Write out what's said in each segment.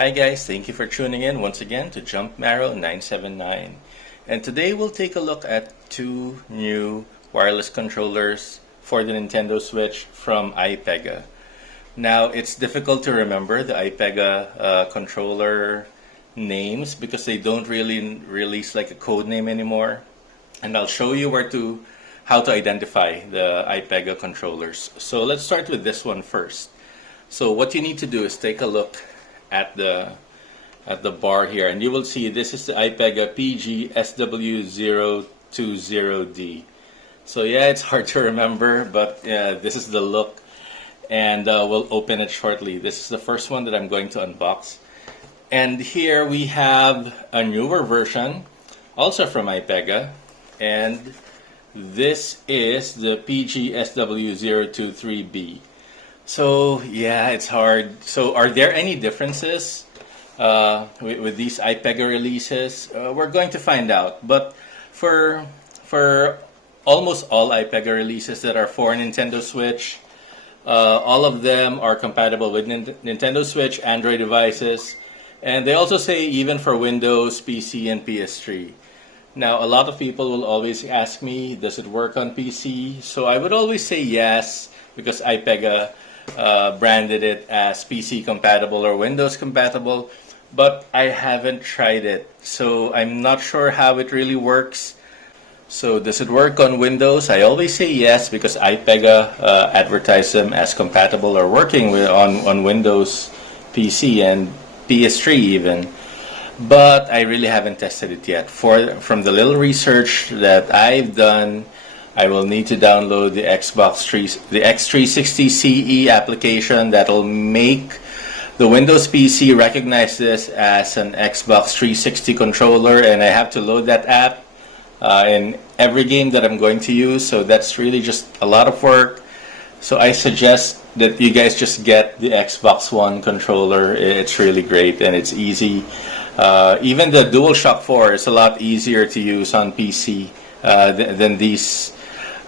Hi guys, thank you for tuning in once again to Jump Marrow 979. And today we'll take a look at two new wireless controllers for the Nintendo Switch from IPEGA. Now it's difficult to remember the IPEGA controller names because they don't really release like a code name anymore. And I'll show you how to identify the IPEGA controllers. So let's start with this one first. So what you need to do is take a look at the bar here, and you will see this is the IPEGA PG-SW020D. So yeah, it's hard to remember, but this is the look, and we'll open it shortly. This is the first one that I'm going to unbox. And here we have a newer version, also from IPEGA, and this is the PG-SW023B. So yeah, it's hard. So are there any differences with these IPEGA releases? We're going to find out. But for almost all IPEGA releases that are for Nintendo Switch, all of them are compatible with Nintendo Switch, Android devices, and they also say even for Windows, PC, and PS3. Now, a lot of people will always ask me, does it work on PC? So I would always say yes, because IPEGA branded it as PC compatible or Windows compatible, but I haven't tried it, so I'm not sure how it really works. So does it work on Windows? I always say yes because IPEGA advertise them as compatible or working on Windows PC and PS3 even. But I really haven't tested it yet. From the little research that I've done, I will need to download the the X360 CE application that'll make the Windows PC recognize this as an Xbox 360 controller, and I have to load that app in every game that I'm going to use, so that's really just a lot of work. So I suggest that you guys just get the Xbox One controller. It's really great and it's easy. Even the DualShock 4 is a lot easier to use on PC than these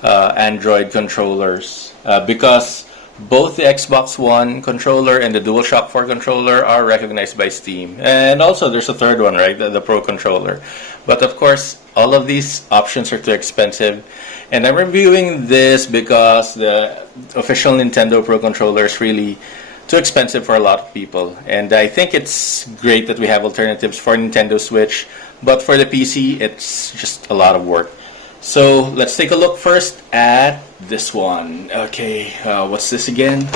Android controllers because both the Xbox One controller and the DualShock 4 controller are recognized by Steam. And also there's a third one, right? The Pro controller. But of course, all of these options are too expensive. And I'm reviewing this because the official Nintendo Pro controller is really too expensive for a lot of people. And I think it's great that we have alternatives for Nintendo Switch, but for the PC, it's just a lot of work. So let's take a look first at this one. Okay, what's this again?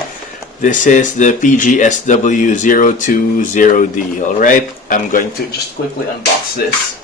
This is the PG-SW020D. Alright, I'm going to just quickly unbox this.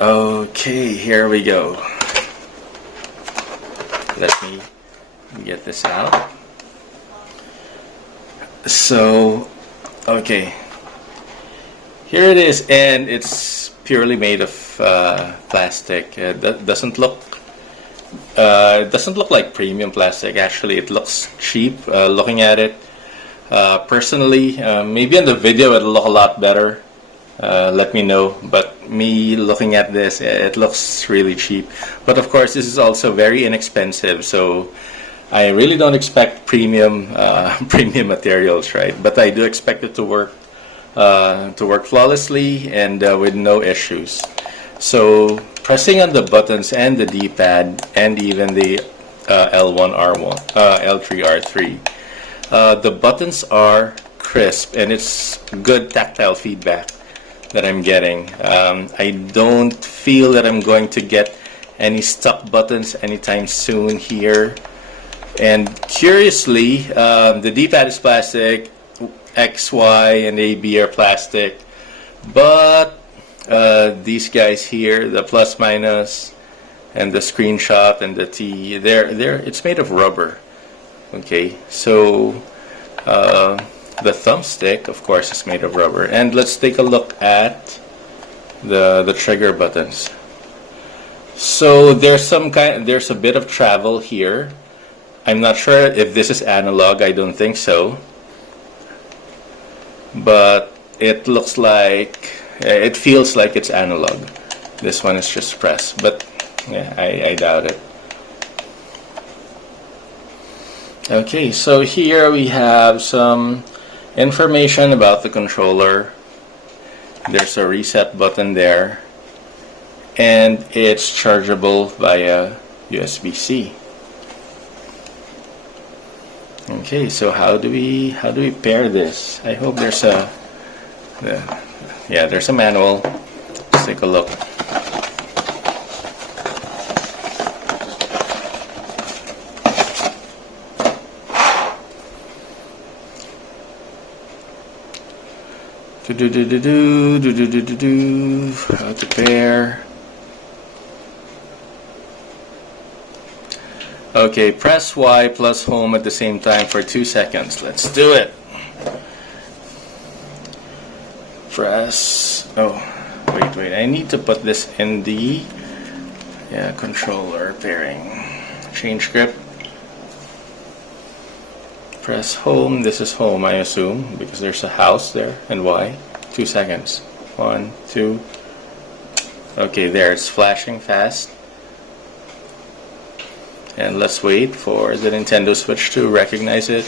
Okay, here we go. Let me get this out. So, okay. Here it is, and it's purely made of plastic. That doesn't look like premium plastic. Actually, it looks cheap. Looking at it, personally, maybe in the video it'll look a lot better. Let me know, but me looking at this, it looks really cheap. But of course, this is also very inexpensive, so I really don't expect premium premium materials, right? But I do expect it to work flawlessly and with no issues. So pressing on the buttons and the D-pad and even the L1, R1, L3, R3, the buttons are crisp and it's good tactile feedback that I'm getting. I don't feel that I'm going to get any stuck buttons anytime soon here. And curiously, the D-pad is plastic, X, Y, and AB are plastic, but these guys here, the plus minus and the screenshot and the it's made of rubber. Okay, so The thumbstick, of course, is made of rubber. And let's take a look at the trigger buttons. So there's a bit of travel here. I'm not sure if this is analog. I don't think so. But it looks like, it feels like it's analog. This one is just press, but yeah, I doubt it. Okay, so here we have some information about the controller. There's a reset button there, and it's chargeable via USB-C. Okay, so how do we pair this? I hope there's there's a manual. Let's take a look. How to pair. Okay, press Y plus home at the same time for 2 seconds. Let's do it. Press. Oh, wait. I need to put this in the controller pairing. Change grip. Press home. This is home, I assume, because there's a house there. And Y. 2 seconds. 1, 2. Okay, there. It's flashing fast. And let's wait for the Nintendo Switch to recognize it.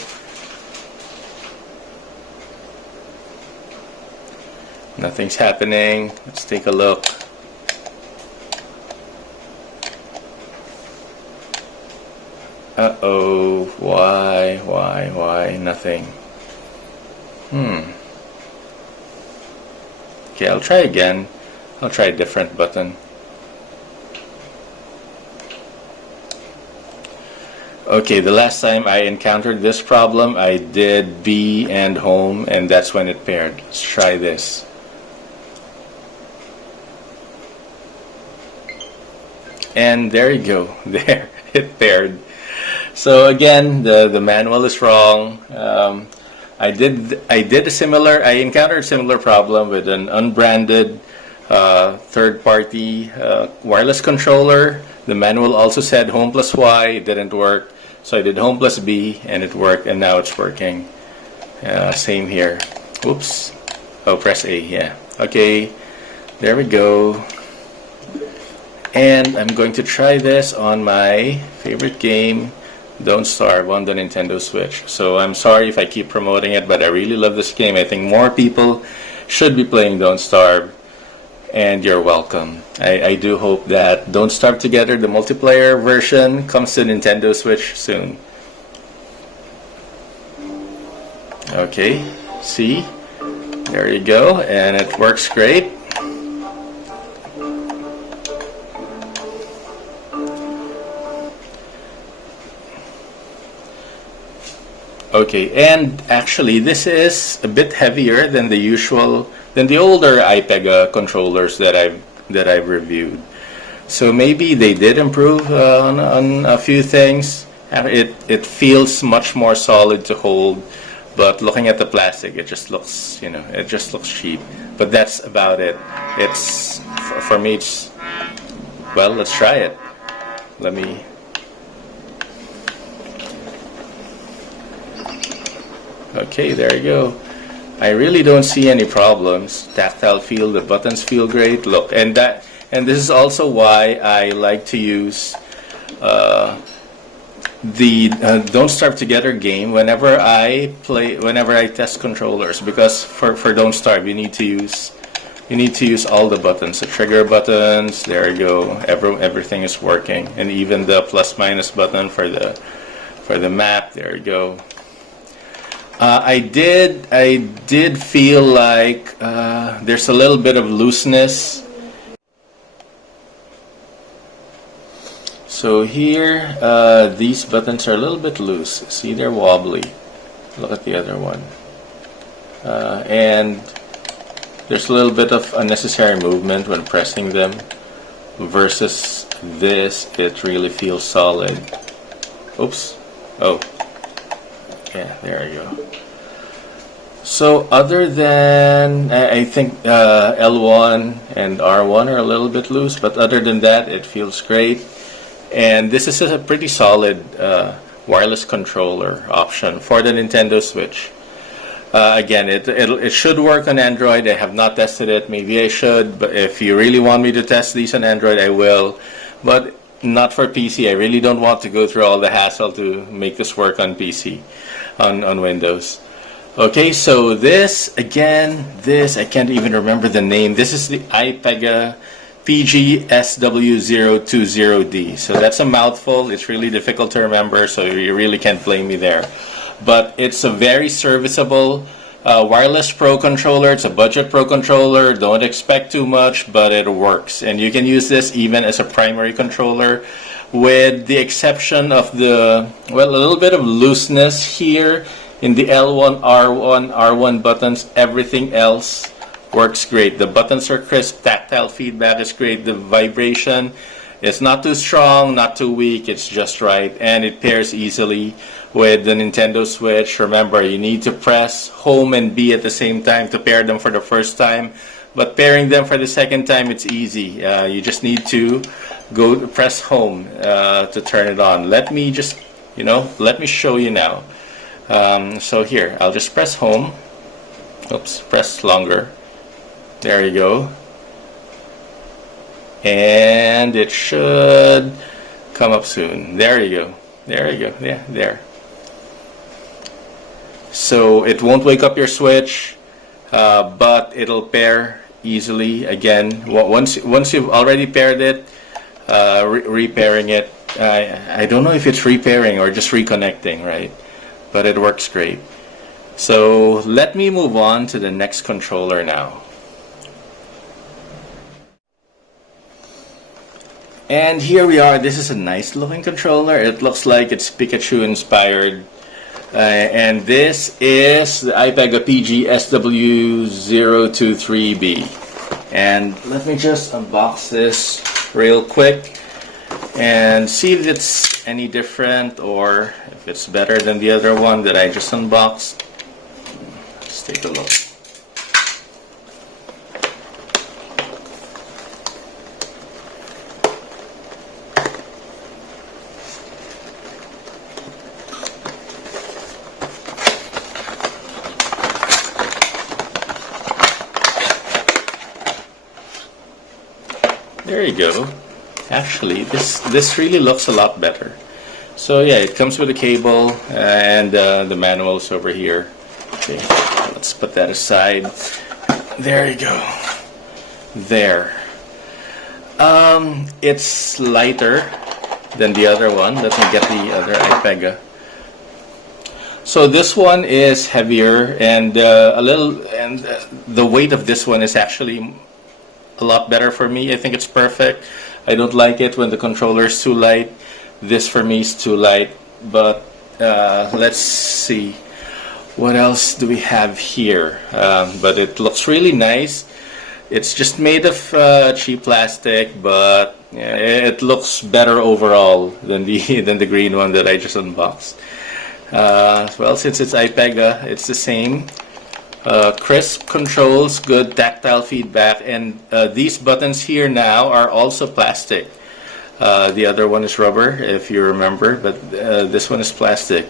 Nothing's happening. Let's take a look. Uh-oh. Why? Nothing. Okay, I'll try again. I'll try a different button. Okay, the last time I encountered this problem, I did B and home, and that's when it paired. Let's try this. And there you go. There, it paired. So again, the manual is wrong. I encountered a similar problem with an unbranded third-party wireless controller. The manual also said home plus Y. It didn't work. So I did home plus B, and it worked, and now it's working. Same here. Oops. Oh, press A, yeah. Okay, there we go. And I'm going to try this on my favorite game, Don't Starve, on the Nintendo Switch. So I'm sorry if I keep promoting it, but I really love this game. I think more people should be playing Don't Starve, and you're welcome. I do hope that Don't Starve Together, the multiplayer version, comes to Nintendo Switch soon. Okay, see? There you go, and it works great. Okay, and actually this is a bit heavier than the older IPEGA controllers that I've reviewed. So maybe they did improve on a few things. It feels much more solid to hold, but looking at the plastic, it just looks cheap. But that's about it. It's for me. Well, let's try it. Let me. Okay, there you go. I really don't see any problems. Tactile feel, the buttons feel great. Look, and this is also why I like to use the Don't Starve Together game whenever I test controllers, because for Don't Starve you need to use all the buttons, the trigger buttons. There you go. Everything is working, and even the plus minus button for the map. There you go. I did feel like there's a little bit of looseness. So here, these buttons are a little bit loose. See, they're wobbly. Look at the other one. And there's a little bit of unnecessary movement when pressing them. Versus this, it really feels solid. Oops. Oh. Yeah, there you go. So other than I think L1 and R1 are a little bit loose, but other than that, it feels great. And this is a pretty solid wireless controller option for the Nintendo Switch. Again, it should work on Android. I have not tested it. Maybe I should, but if you really want me to test these on Android, I will. But not for PC. I really don't want to go through all the hassle to make this work on PC, on Windows. Okay, so this, again, I can't even remember the name. This is the IPEGA PGSW020D. So that's a mouthful. It's really difficult to remember, so you really can't blame me there. But it's a very serviceable wireless Pro controller. It's a budget Pro controller. Don't expect too much, but it works. And you can use this even as a primary controller, with the exception of a little bit of looseness here in the L1, R1 buttons. Everything else works great. The buttons are crisp, tactile feedback is great, the vibration is not too strong, not too weak, it's just right, and it pairs easily with the Nintendo Switch. Remember, you need to press home and B at the same time to pair them for the first time, but pairing them for the second time, it's easy. You just need to go press home to turn it on. Let me just, let me show you now. So here, I'll just press home. Oops, press longer. There you go. And it should come up soon. There you go. There you go. Yeah, there. So it won't wake up your Switch, but it'll pair easily. Again, once you've already paired it, repairing it. I don't know if it's repairing or just reconnecting, right? But it works great. So let me move on to the next controller now. And here we are. This is a nice looking controller. It looks like it's Pikachu inspired. And this is the IPEGA PGSW023B. And let me just unbox this real quick and see if it's any different or if it's better than the other one that I just unboxed. Let's take a look. There you go. Actually, this really looks a lot better. So yeah, it comes with a cable and the manuals over here. Okay, let's put that aside. There you go. There. It's lighter than the other one. Let me get the other IPEGA. So this one is heavier and the weight of this one is actually a lot better for me. I think it's perfect. I don't like it when the controller is too light. This for me is too light. But let's see. What else do we have here? But it looks really nice. It's just made of cheap plastic, but it looks better overall than the green one that I just unboxed. Well, since it's IPEGA, it's the same. Crisp controls, good tactile feedback, and these buttons here now are also plastic. The other one is rubber, if you remember, but this one is plastic.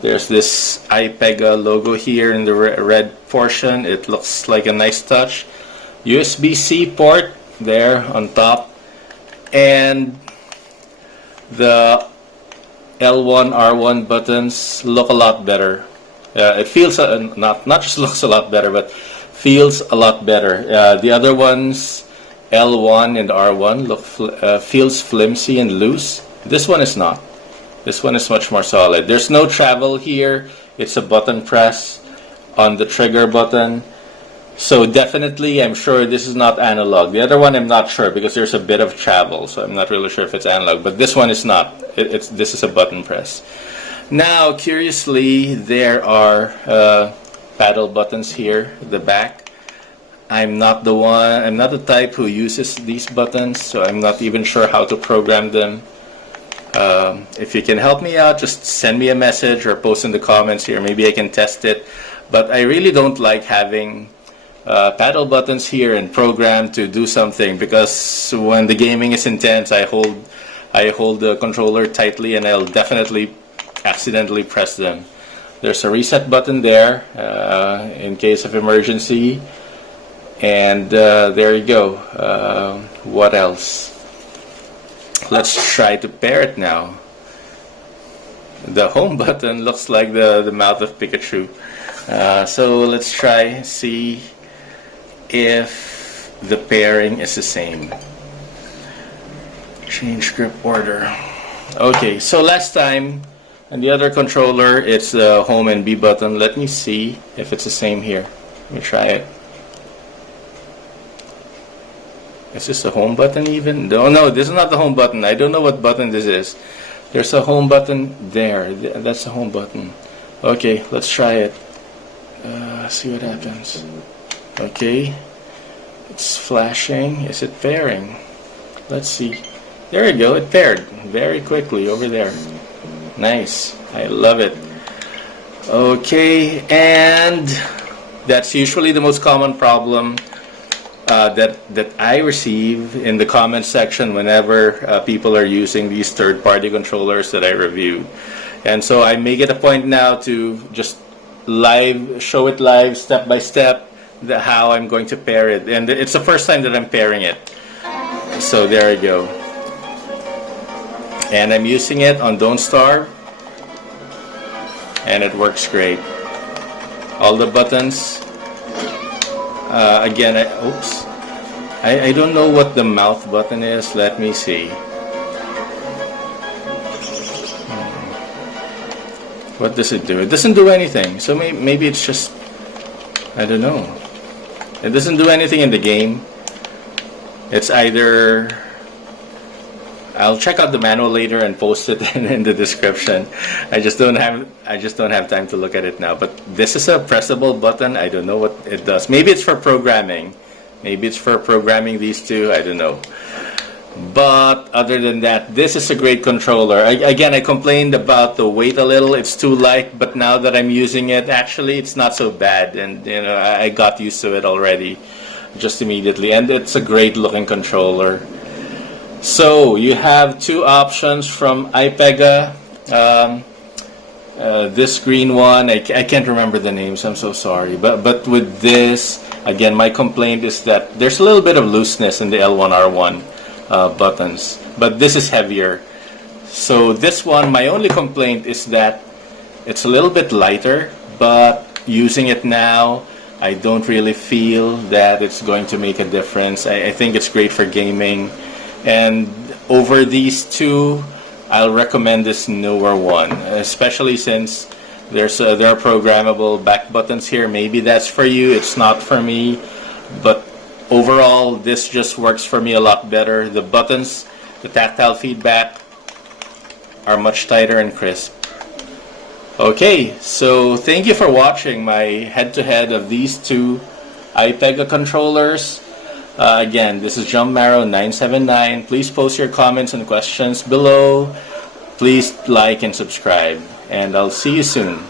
There's this IPEGA logo here in the red portion. It looks like a nice touch. USB-C port there on top, and the L1, R1 buttons look a lot better. It feels not just looks a lot better, but feels a lot better. The other ones, L1 and R1, feels flimsy and loose. This one is not. This one is much more solid. There's no travel here. It's a button press on the trigger button. So definitely, I'm sure this is not analog. The other one, I'm not sure because there's a bit of travel, so I'm not really sure if it's analog. But this one is not. This is a button press. Now, curiously, there are paddle buttons here at the back. I'm not the type who uses these buttons, so I'm not even sure how to program them. If you can help me out, just send me a message or post in the comments here. Maybe I can test it. But I really don't like having paddle buttons here and program to do something, because when the gaming is intense, I hold the controller tightly and I'll definitely accidentally press them. There's a reset button there in case of emergency, and there you go. What else? Let's try to pair it now. The home button looks like the mouth of Pikachu. So let's try, see if the pairing is the same. Change grip order. Okay, so last time on the other controller it's the home and B button. Let me see if it's the same here. Let me try it. Is this the home button even? No, no, this is not the home button. I don't know what button this is. There's a home button there. That's the home button. Okay, let's try it. See what happens. Okay, it's flashing. Is it pairing? Let's see. There you go. It paired very quickly over there. Nice. I love it. Okay, and that's usually the most common problem that I receive in the comment section whenever people are using these third-party controllers that I review. And so I make it a point now to just show it live, step by step, how I'm going to pair it. And it's the first time that I'm pairing it. So there you go. And I'm using it on Don't Starve, and it works great. All the buttons. Again, oops. I don't know what the mouth button is. Let me see. What does it do? It doesn't do anything. So maybe it's just, I don't know. It doesn't do anything in the game. It's either, I'll check out the manual later and post it in the description. I just don't have time to look at it now. But this is a pressable button. I don't know what it does. Maybe it's for programming. Maybe it's for programming these two. I don't know. But other than that, this is a great controller. Again, I complained about the weight a little. It's too light. But now that I'm using it, actually, it's not so bad. And you know, I got used to it already, just immediately. And it's a great looking controller. So you have two options from IPEGA. This green one, I can't remember the names, I'm so sorry. But with this, again, my complaint is that there's a little bit of looseness in the L1R1 buttons. But this is heavier. So this one, my only complaint is that it's a little bit lighter, but using it now, I don't really feel that it's going to make a difference. I think it's great for gaming. And over these two, I'll recommend this newer one, especially since there are programmable back buttons here. Maybe that's for you. It's not for me. But overall, this just works for me a lot better. The buttons, the tactile feedback are much tighter and crisp. Okay, so thank you for watching my head-to-head of these two IPEGA controllers. Again, this is Jump Marrow 979. Please post your comments and questions below. Please like and subscribe, and I'll see you soon.